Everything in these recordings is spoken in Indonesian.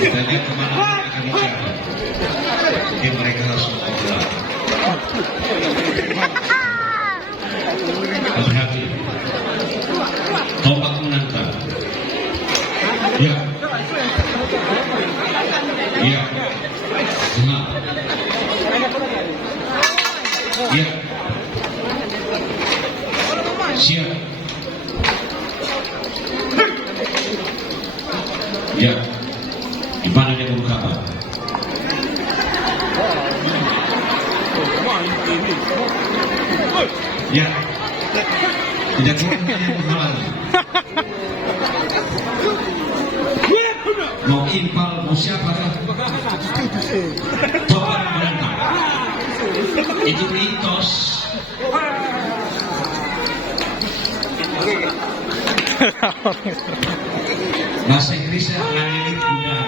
Kita lihat kemana mereka akan bicara. Jadi mereka harus bergerak. Hati-hati. Tombak menantang. Ya. Ya. Tengah. Ya. Siap. Ya. Di mana dia buka apa? Ya. Tidak kurang yang menghalangi. Mau impal, mau siapakah? Topan menantang. Itu mitos. Bahasa Inggrisnya ngalilit udah.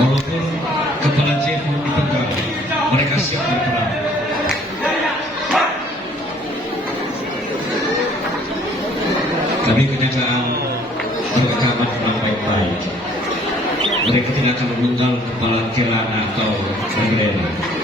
Walaupun kepala Jepun dipegang, mereka siap berperang. Kami kejagaan berrekaman dengan baik-baik. Mereka tidak akan memenggal kepala Kelana atau Bendera.